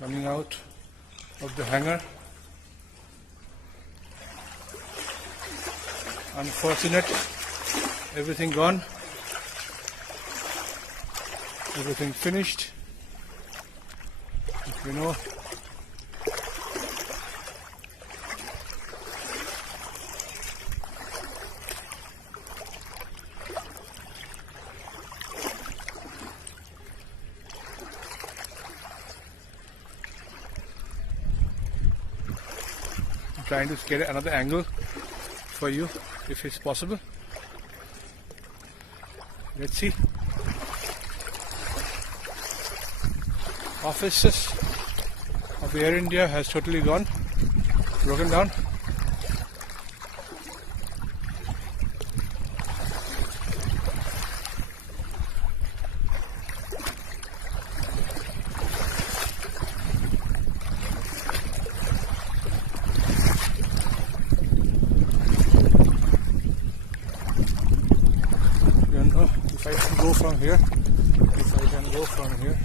coming out of the hangar. Unfortunate, everything gone, everything finished. You know, I'm trying to get another angle for you if it's possible. Let's see. Offices of Air India has totally gone, broken down. If I can go from here,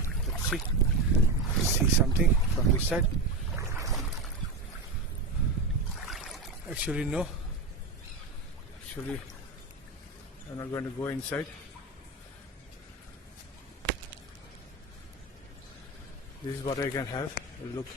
let's see something from this side. Actually no, I'm not going to go inside. This is what I can have a look